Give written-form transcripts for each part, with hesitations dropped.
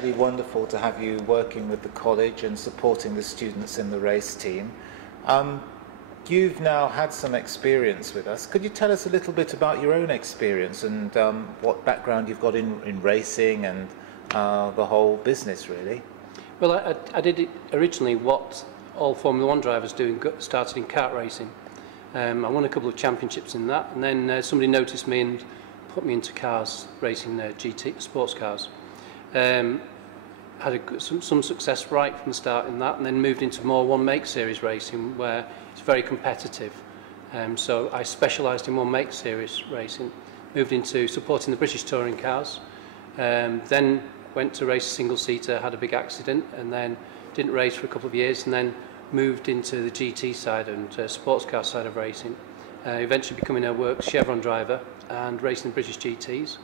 actually wonderful to have you working with the college and supporting the students in the race team. You've now had some experience with us. Could you tell us a little bit about your own experience and what background you've got in racing and the whole business, really? Well, I did it originally what all Formula One drivers do, started in kart racing. I won a couple of championships in that, and then somebody noticed me and put me into cars, racing GT sports cars. Had some success right from the start in that, and then moved into more one-make series racing, where it's very competitive. So I specialised in one-make series racing, moved into supporting the British touring cars, then went to race a single-seater, had a big accident, and then didn't race for a couple of years, and then moved into the GT side and sports car side of racing, eventually becoming a works Chevron driver and racing the British GTs.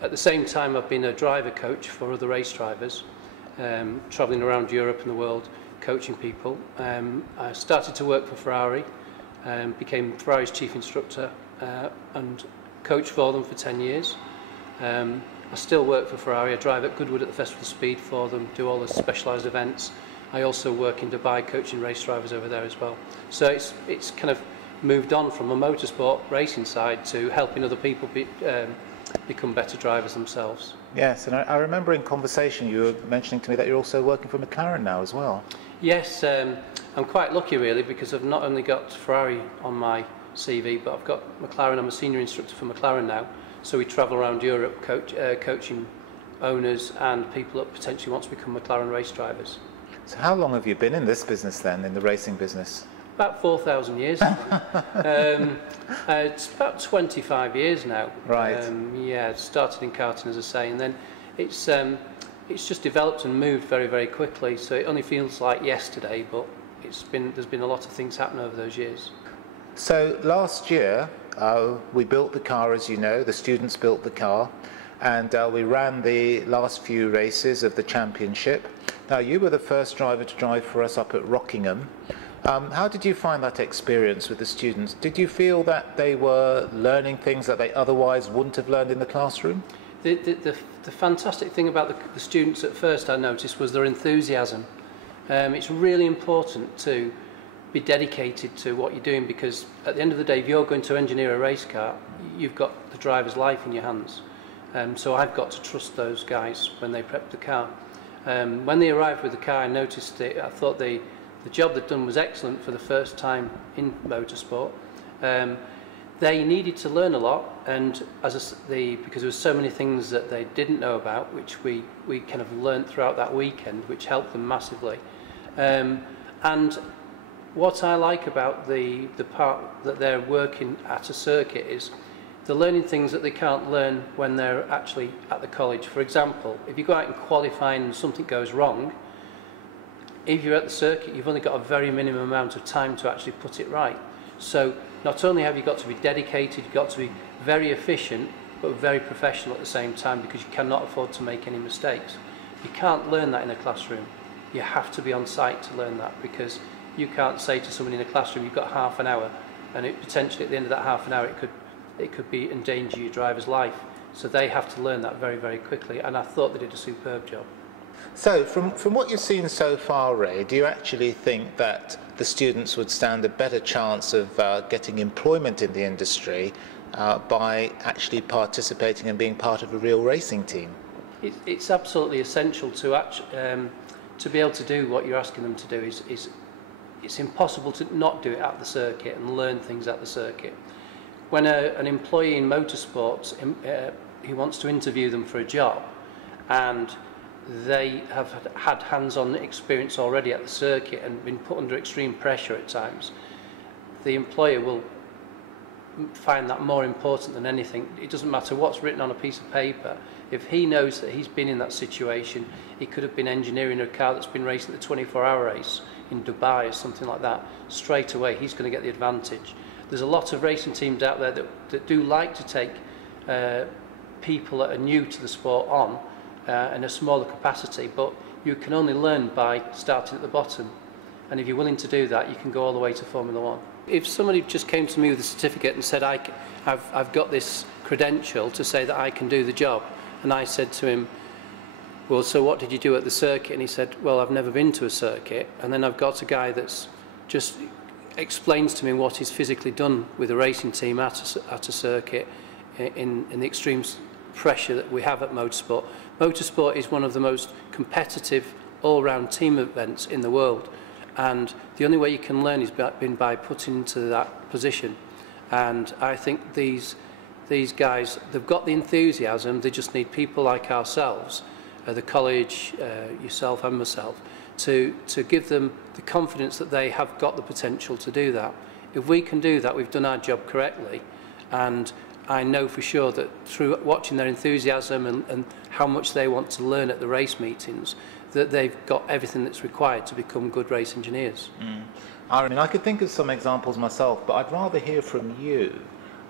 At the same time, I've been a driver coach for other race drivers, travelling around Europe and the world, coaching people. I started to work for Ferrari, became Ferrari's chief instructor, and coached for them for 10 years. I still work for Ferrari. I drive at Goodwood at the Festival of Speed for them, do all the specialised events. I also work in Dubai coaching race drivers over there as well. So it's kind of moved on from a motorsport racing side to helping other people become better drivers themselves. Yes, and I remember in conversation you were mentioning to me that you're also working for McLaren now as well. Yes, I'm quite lucky really, because I've not only got Ferrari on my CV, but I've got McLaren. I'm a senior instructor for McLaren now, so we travel around Europe coaching owners and people that potentially want to become McLaren race drivers. So how long have you been in this business then, in the racing business? About 4,000 years, I think. It's about 25 years now. Right. Yeah, it started in karting, as I say, and then it's just developed and moved very, very quickly. So it only feels like yesterday, but there's been a lot of things happen over those years. So last year we built the car, as you know. The students built the car, and we ran the last few races of the championship. Now, you were the first driver to drive for us up at Rockingham. How did you find that experience with the students? Did you feel that they were learning things that they otherwise wouldn't have learned in the classroom? The fantastic thing about the students at first, I noticed, was their enthusiasm. It's really important to be dedicated to what you're doing, because at the end of the day, if you're going to engineer a race car, you've got the driver's life in your hands. So I've got to trust those guys when they prep the car. When they arrived with the car, I noticed it. I thought the job they'd done was excellent for the first time in motorsport. They needed to learn a lot, and because there were so many things that they didn't know about, which we kind of learned throughout that weekend, which helped them massively. And what I like about the part that they're working at a circuit is they're learning things that they can't learn when they're actually at the college. For example, if you go out in qualifying and something goes wrong, if you're at the circuit, you've only got a very minimum amount of time to actually put it right. So not only have you got to be dedicated, you've got to be very efficient, but very professional at the same time, because you cannot afford to make any mistakes. You can't learn that in a classroom. You have to be on site to learn that, because you can't say to somebody in a classroom, you've got half an hour, and potentially at the end of that half an hour, it could be endanger your driver's life. So they have to learn that very, very quickly, and I thought they did a superb job. So from what you've seen so far, Ray, do you actually think that the students would stand a better chance of getting employment in the industry by actually participating and being part of a real racing team? It's absolutely essential to be able to do what you're asking them to do. It's impossible to not do it at the circuit and learn things at the circuit. When an employee in motorsports, he wants to interview them for a job, and they have had hands-on experience already at the circuit and been put under extreme pressure at times, the employer will find that more important than anything. It doesn't matter what's written on a piece of paper. If he knows that he's been in that situation, he could have been engineering a car that's been racing the 24-hour race in Dubai or something like that, straight away he's going to get the advantage. There's a lot of racing teams out there that do like to take people that are new to the sport on in a smaller capacity, but you can only learn by starting at the bottom, and if you're willing to do that, you can go all the way to Formula One. If somebody just came to me with a certificate and said, I've got this credential to say that I can do the job, and I said to him, well, so what did you do at the circuit? And he said, well, I've never been to a circuit. And then I've got a guy that's just explains to me what he's physically done with a racing team at a circuit in the extreme pressure that we have at motorsport. Motorsport is one of the most competitive all-round team events in the world, and the only way you can learn is by putting into that position. And I think these guys, they've got the enthusiasm, they just need people like ourselves, the college, yourself and myself, to give them the confidence that they have got the potential to do that. If we can do that, we've done our job correctly. And I know for sure that through watching their enthusiasm and how much they want to learn at the race meetings, that they've got everything that's required to become good race engineers. I mean, I could think of some examples myself, but I'd rather hear from you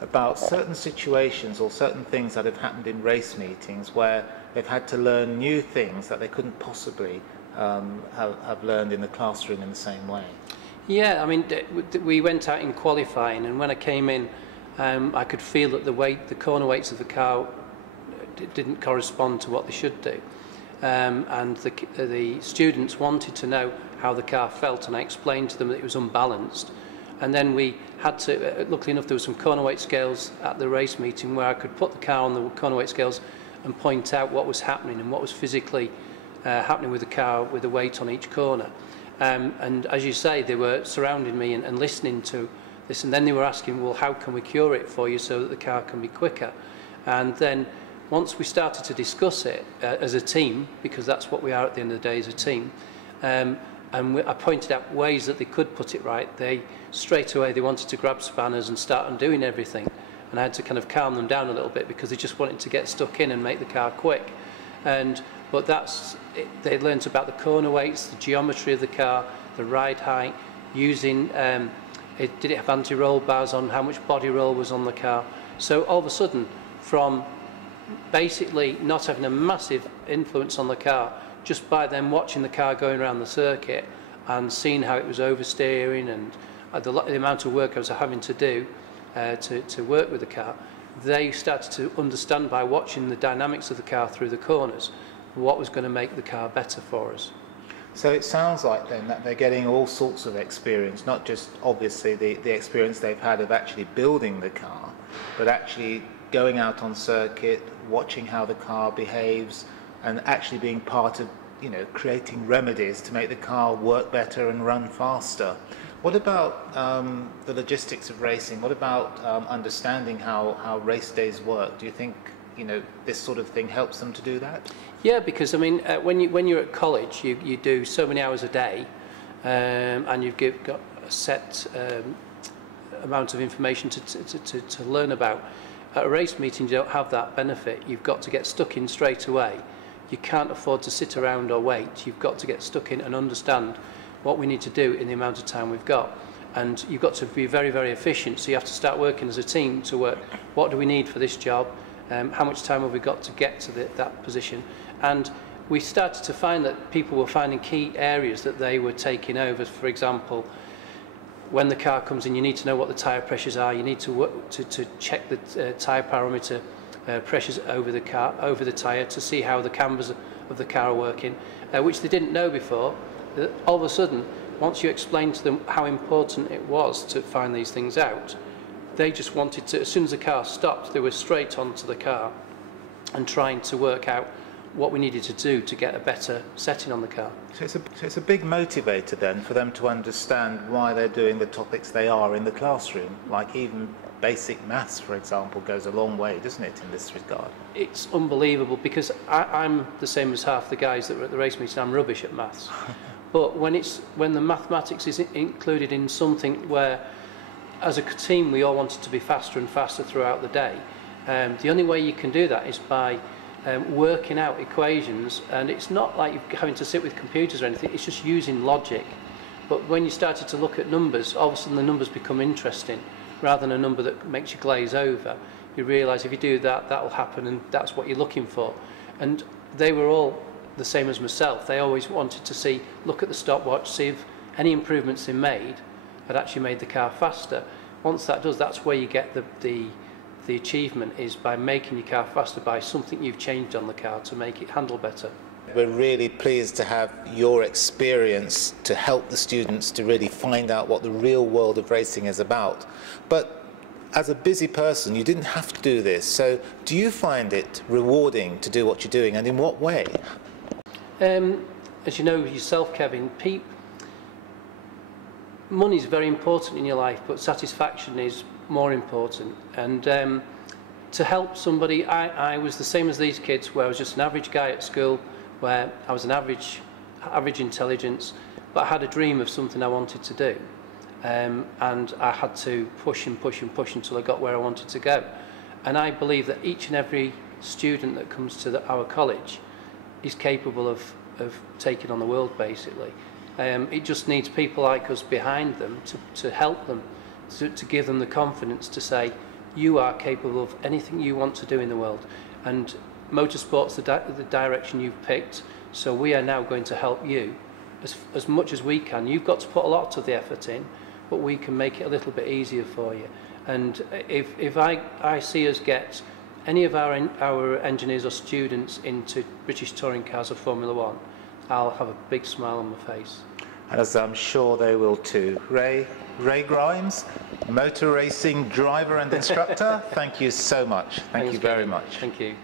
about certain situations or certain things that have happened in race meetings where they've had to learn new things that they couldn't possibly have learned in the classroom in the same way. Yeah, I mean, we went out in qualifying, and when I came in, I could feel that the corner weights of the car didn't correspond to what they should do. And the students wanted to know how the car felt, and I explained to them that it was unbalanced. And then we had to, luckily enough, there were some corner weight scales at the race meeting where I could put the car on the corner weight scales and point out what was happening and what was physically happening with the car with the weight on each corner. And as you say, they were surrounding me and listening to this, and then they were asking, well, how can we cure it for you so that the car can be quicker? And then once we started to discuss it as a team, because that's what we are at the end of the day, as a team, and I pointed out ways that they could put it right, straight away they wanted to grab spanners and start undoing everything, and I had to kind of calm them down a little bit because they just wanted to get stuck in and make the car quick. But they learnt about the corner weights, the geometry of the car, the ride height, using did it have anti-roll bars on, how much body roll was on the car. So all of a sudden, from basically not having a massive influence on the car, just by them watching the car going around the circuit and seeing how it was oversteering and the amount of work I was having to do to work with the car, they started to understand by watching the dynamics of the car through the corners what was going to make the car better for us. So it sounds like then that they're getting all sorts of experience, not just obviously the experience they've had of actually building the car, but actually going out on circuit, watching how the car behaves, and actually being part of, creating remedies to make the car work better and run faster. What about the logistics of racing? What about understanding how race days work? Do you think this sort of thing helps them to do that? Yeah, because I mean, when you're at college, you do so many hours a day, and you've got a set amount of information to learn about. At a race meeting, you don't have that benefit. You've got to get stuck in straight away. You can't afford to sit around or wait. You've got to get stuck in and understand what we need to do in the amount of time we've got. And you've got to be very, very efficient. So you have to start working as a team to work, what do we need for this job? How much time have we got to get to that position? And we started to find that people were finding key areas that they were taking over. For example, when the car comes in, you need to know what the tyre pressures are. You need to work to check the tyre parameter pressures over the car, over the tyre, to see how the cambers of the car are working, which they didn't know before. All of a sudden, once you explained to them how important it was to find these things out, they just wanted to, as soon as the car stopped, they were straight onto the car and trying to work out what we needed to do to get a better setting on the car. So it's a big motivator then for them to understand why they're doing the topics they are in the classroom. Like even basic maths, for example, goes a long way, doesn't it, in this regard? It's unbelievable, because I'm the same as half the guys that were at the race meeting. I'm rubbish at maths. But when the mathematics is included in something where, as a team, we all wanted to be faster and faster throughout the day, the only way you can do that is by working out equations. And it's not like you're having to sit with computers or anything, it's just using logic. But when you started to look at numbers, all of a sudden the numbers become interesting, rather than a number that makes you glaze over. You realise if you do that, that will happen, and that's what you're looking for. And they were all the same as myself. They always wanted to look at the stopwatch, see if any improvements they made had actually made the car faster. Once that does, that's where you get the achievement, is by making your car faster by something you've changed on the car to make it handle better. We're really pleased to have your experience to help the students to really find out what the real world of racing is about. But as a busy person, you didn't have to do this. So do you find it rewarding to do what you're doing, and in what way? As you know yourself, Kevin, money is very important in your life, but satisfaction is more important. And to help somebody, I was the same as these kids, where I was just an average guy at school, where I was an average intelligence, but I had a dream of something I wanted to do. And I had to push and push and push until I got where I wanted to go. And I believe that each and every student that comes to our college is capable of taking on the world, basically. It just needs people like us behind them to help them, to give them the confidence to say, you are capable of anything you want to do in the world. And motorsport's the direction you've picked, so we are now going to help you as much as we can. You've got to put a lot of the effort in, but we can make it a little bit easier for you. And if I see us get any of our engineers or students into British touring cars or Formula One, I'll have a big smile on my face. And as I'm sure they will too. Ray Grimes, motor racing driver and instructor, thank you so much. Thank you very much. Thank you.